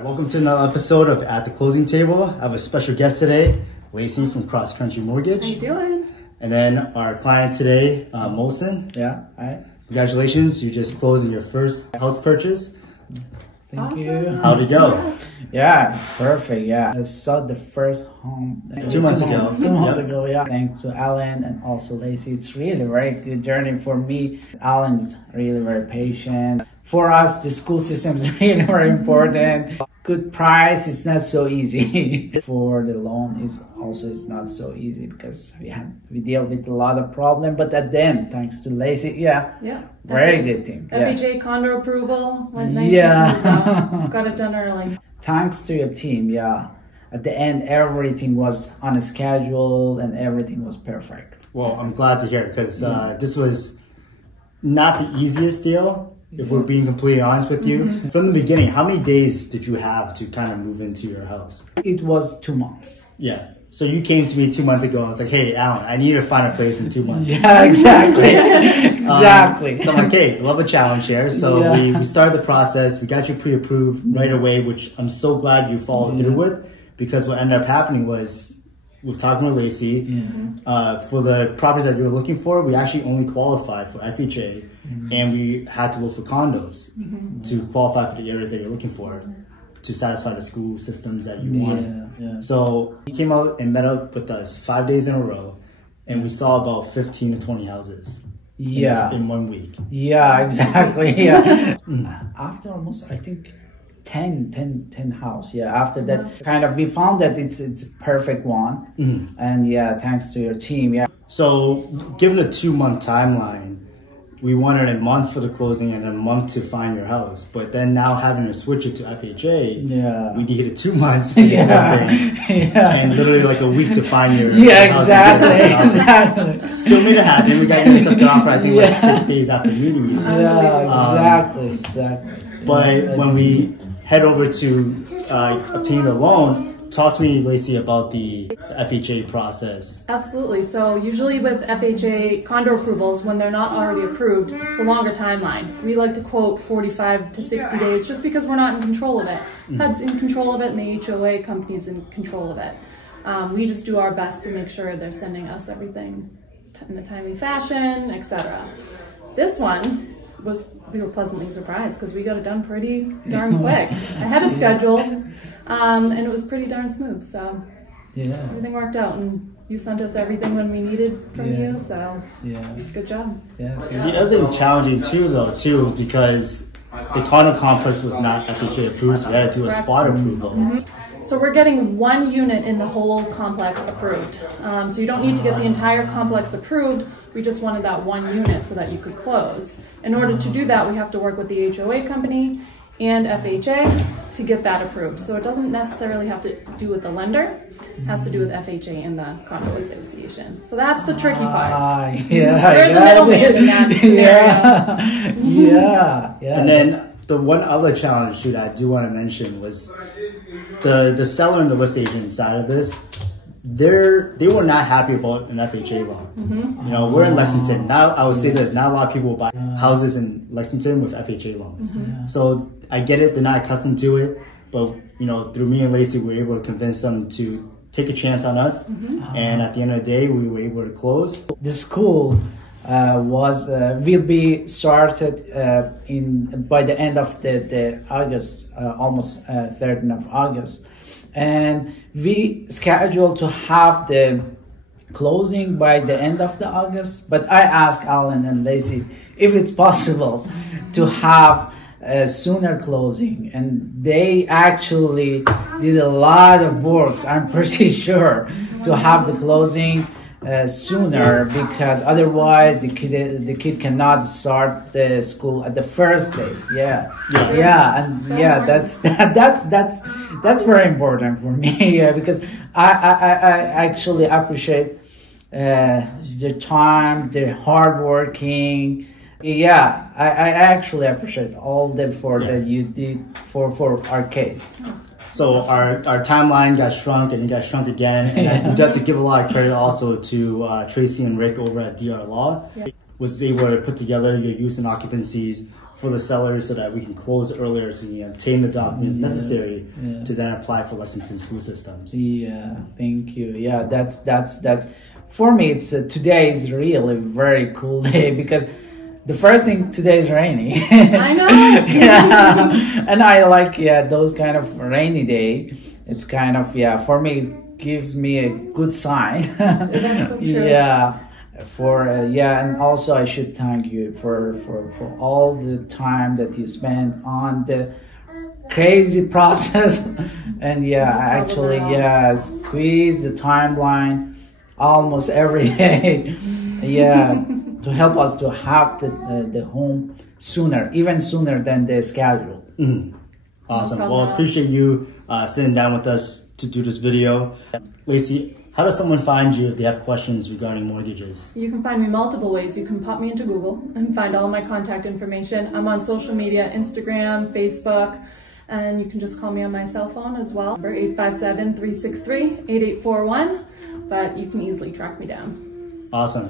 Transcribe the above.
right, welcome to another episode of At the Closing Table. I have a special guest today, Lacey from Cross Country Mortgage. How you doing? And then our client today, Mohsen. Yeah, hi. Congratulations, you just closed your first house purchase. Thank you. How'd it go? Yeah, it's perfect. Yeah, I saw the first home 2 months ago. 2 months ago. Yeah, thanks to Alan and also Lacey. It's really a very good journey for me. Alan's really very patient. For us, the school system is really very important. Good price is not so easy. For the loan is also it's not so easy because we deal with a lot of problem. But at the end, thanks to Lacey, yeah, very good team. FHA condo approval went nice. Yeah, got it done early. Thanks to your team, yeah. At the end, everything was on a schedule and everything was perfect. Well, I'm glad to hear it because this was not the easiest deal, if we're being completely honest with you. From the beginning, how many days did you have to kind of move into your house? It was 2 months. Yeah. So you came to me 2 months ago and was like, hey, Alan, I need to find a place in 2 months. Yeah, exactly. Exactly. So I'm like, hey, love a challenge here. So we started the process. We got you pre-approved right away, which I'm so glad you followed through with, because what ended up happening was, we're talking with Lacey, for the properties that you were looking for, we actually only qualified for FHA, and we had to look for condos to qualify for the areas that you're looking for to satisfy the school systems that you want. So he came out and met up with us 5 days in a row, and we saw about 15 to 20 houses in 1 week. Yeah, exactly. Yeah. After almost, I think, 10 house. Yeah, after that, kind of, we found that it's a perfect one. And yeah, thanks to your team. Yeah. So given a 2 month timeline, we wanted a month for the closing and a month to find your house. But then now having to switch it to FHA, we needed 2 months for the closing and literally like a week to find your house. Exactly. Still made it happen. We got you accepted offer, I think, like 6 days after meeting you. Yeah, exactly. But when we head over to obtain the loan, talk to me, Lacey, about the FHA process. Absolutely. So usually with FHA condo approvals, when they're not already approved, it's a longer timeline. We like to quote 45 to 60 days just because we're not in control of it. HUD's in control of it and the HOA company's in control of it. We just do our best to make sure they're sending us everything in a timely fashion, etc. This one we were pleasantly surprised because we got it done pretty darn quick, ahead of schedule, and it was pretty darn smooth. So everything worked out, and you sent us everything when we needed from you. So good job. The other thing challenging too, because the condo complex was not FHA approved, so we had to do a spot approval. So we're getting 1 unit in the whole complex approved. So you don't need to get the entire complex approved. We just wanted that 1 unit so that you could close. In order to do that, we have to work with the HOA company and FHA to get that approved. So it doesn't necessarily have to do with the lender. It has to do with FHA and the condo association. So that's the tricky part. We're the middleman in that scenario. And then the one other challenge too that I do want to mention was the seller and the list agent side of this. They were not happy about an FHA loan. You know, we're in Lexington. Now, I would say this, not a lot of people buy houses in Lexington with FHA loans. So I get it, they're not accustomed to it, but you know, through me and Lacey, we were able to convince them to take a chance on us. And at the end of the day, we were able to close. The school will be started by the end of the August, almost 13th of August. And we scheduled to have the closing by the end of the August, but I asked Alan and Lacey if it's possible to have a sooner closing, and they actually did a lot of works, I'm pretty sure, to have the closing sooner, because otherwise the kid cannot start the school at the first day. That's very important for me. Because I actually appreciate the time, the hard working. I actually appreciate all the effort that you did for our case. So our timeline got shrunk, and it got shrunk again. And we have to give a lot of credit also to Tracy and Rick over at DR Law. Was able to put together your use and occupancies for the sellers so that we can close earlier so we can obtain the documents necessary to then apply for Lexington school systems. Yeah, thank you. Yeah, that's for me. It's today is really a very cool day because the first thing today is rainy. I know. Yeah, and I like those kind of rainy day. It's kind of for me it gives me a good sign. That's so true. Yeah. And also I should thank you for all the time that you spent on the crazy process and I actually squeeze the timeline almost every day to help us to have the home even sooner than the schedule. Awesome. Well, appreciate you sitting down with us to do this video. Lacey, how does someone find you if they have questions regarding mortgages? You can find me multiple ways. You can pop me into Google and find all my contact information. I'm on social media, Instagram, Facebook, and you can just call me on my cell phone as well. Number 857-363-8841, but you can easily track me down. Awesome.